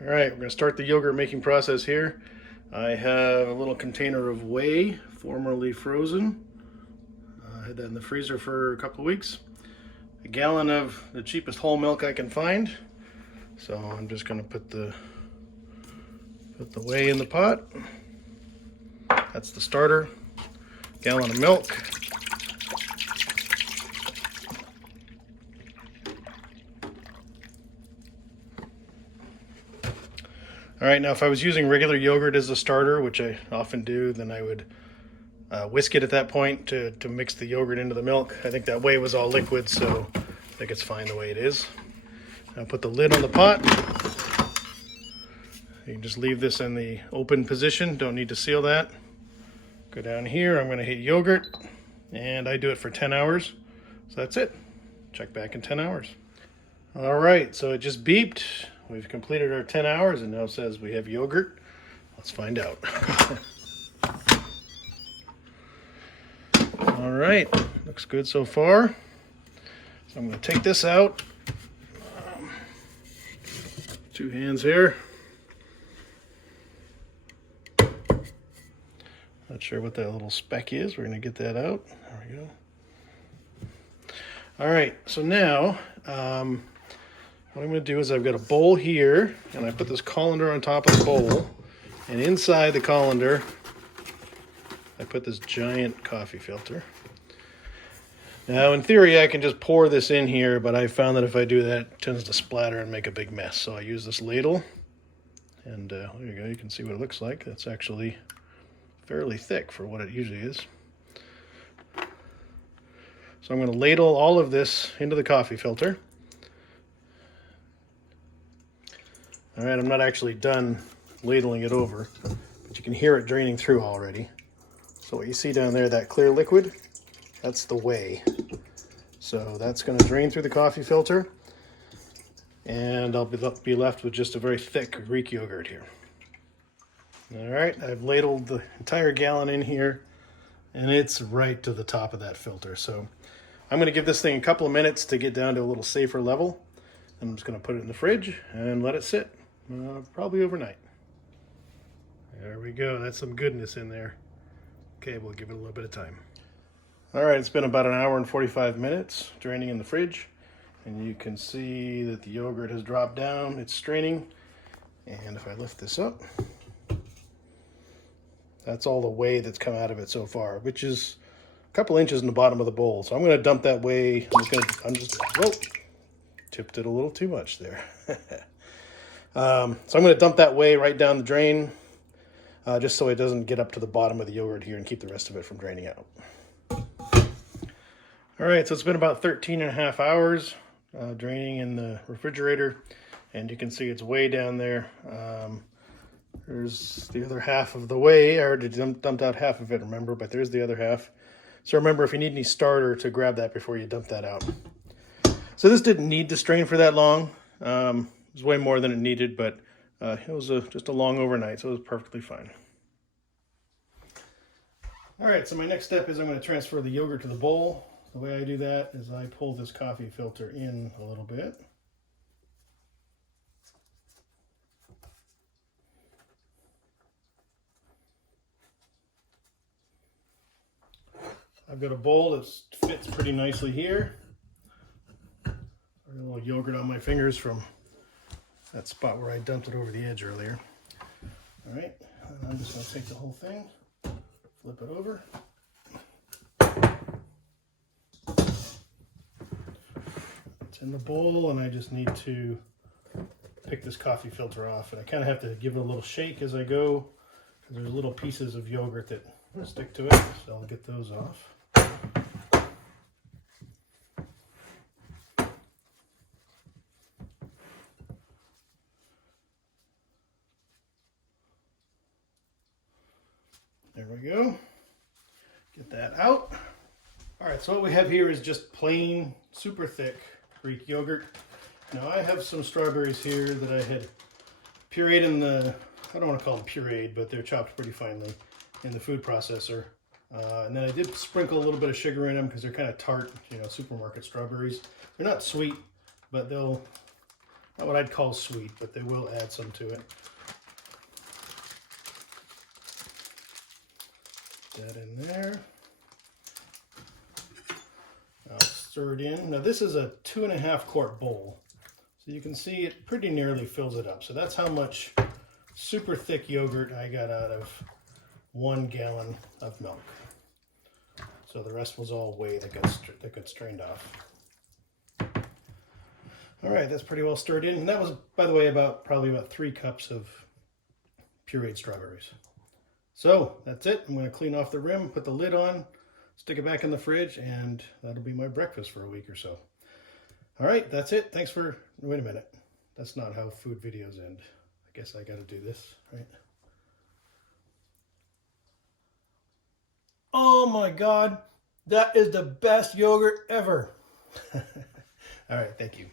All right, we're going to start the yogurt making process here. I have a little container of whey, formerly frozen. I had that in the freezer for a couple of weeks. A gallon of the cheapest whole milk I can find. So I'm just going to put the whey in the pot. That's the starter. Gallon of milk. All right, now if I was using regular yogurt as a starter, which I often do, then I would whisk it at that point to mix the yogurt into the milk. I think that whey was all liquid, so I think it's fine the way it is. I'll put the lid on the pot. You can just leave this in the open position, don't need to seal that. Go down here, I'm going to hit yogurt, and I do it for 10 hours. So that's it. Check back in 10 hours. All right, so it just beeped. We've completed our 10 hours and now it says we have yogurt. Let's find out. All right, looks good so far. So I'm going to take this out. Two hands here. Not sure what that little speck is. We're going to get that out. There we go. All right, so now what I'm going to do is I've got a bowl here, and I put this colander on top of the bowl, and inside the colander I put this giant coffee filter. Now in theory I can just pour this in here, but I found that if I do that it tends to splatter and make a big mess. So I use this ladle, and there you go, you can see what it looks like. That's actually fairly thick for what it usually is. So I'm going to ladle all of this into the coffee filter. All right, I'm not actually done ladling it over, but you can hear it draining through already. So what you see down there, that clear liquid, that's the whey. So that's going to drain through the coffee filter, and I'll be left with just a very thick Greek yogurt here. All right, I've ladled the entire gallon in here, and it's right to the top of that filter. So I'm going to give this thing a couple of minutes to get down to a little safer level. I'm just going to put it in the fridge and let it sit. Probably overnight. There we go. That's some goodness in there. Okay, we'll give it a little bit of time. All right, it's been about an hour and 45 minutes draining in the fridge, and you can see that the yogurt has dropped down. It's straining, and if I lift this up, that's all the whey that's come out of it so far, which is a couple inches in the bottom of the bowl. So I'm going to dump that whey. Whoa, tipped it a little too much there. So I'm going to dump that whey right down the drain, just so it doesn't get up to the bottom of the yogurt here and keep the rest of it from draining out. All right, so it's been about 13 and a half hours draining in the refrigerator, and you can see it's way down there. There's the other half of the whey. I already dumped out half of it, remember, but there's the other half. So remember, if you need any starter, to grab that before you dump that out. So this didn't need to strain for that long. It was way more than it needed, but it was just a long overnight, so it was perfectly fine. All right, so my next step is I'm going to transfer the yogurt to the bowl. The way I do that is I pull this coffee filter in a little bit. I've got a bowl that fits pretty nicely here. I got a little yogurt on my fingers from that spot where I dumped it over the edge earlier. All right, and I'm just going to take the whole thing, flip it over. It's in the bowl, and I just need to pick this coffee filter off. And I kind of have to give it a little shake as I go, because there's little pieces of yogurt that stick to it, so I'll get those off. There we go. Get that out. All right, so what we have here is just plain, super thick Greek yogurt. Now I have some strawberries here that I had pureed in the, I don't want to call them pureed, but they're chopped pretty finely in the food processor. And then I did sprinkle a little bit of sugar in them because they're kind of tart, you know, supermarket strawberries. They're not sweet, but they'll not what I'd call sweet, but they will add some to it. That in there. I'll stir it in. Now this is a 2.5 quart bowl. So you can see it pretty nearly fills it up. So that's how much super thick yogurt I got out of 1 gallon of milk. So the rest was all whey that got strained off. All right, that's pretty well stirred in. And that was, by the way, probably about 3 cups of pureed strawberries. So that's it. I'm going to clean off the rim, put the lid on, stick it back in the fridge, and that'll be my breakfast for a week or so. All right, that's it. Thanks for, wait a minute. That's not how food videos end. I guess I got to do this, right? Oh my God, that is the best yogurt ever. All right, thank you.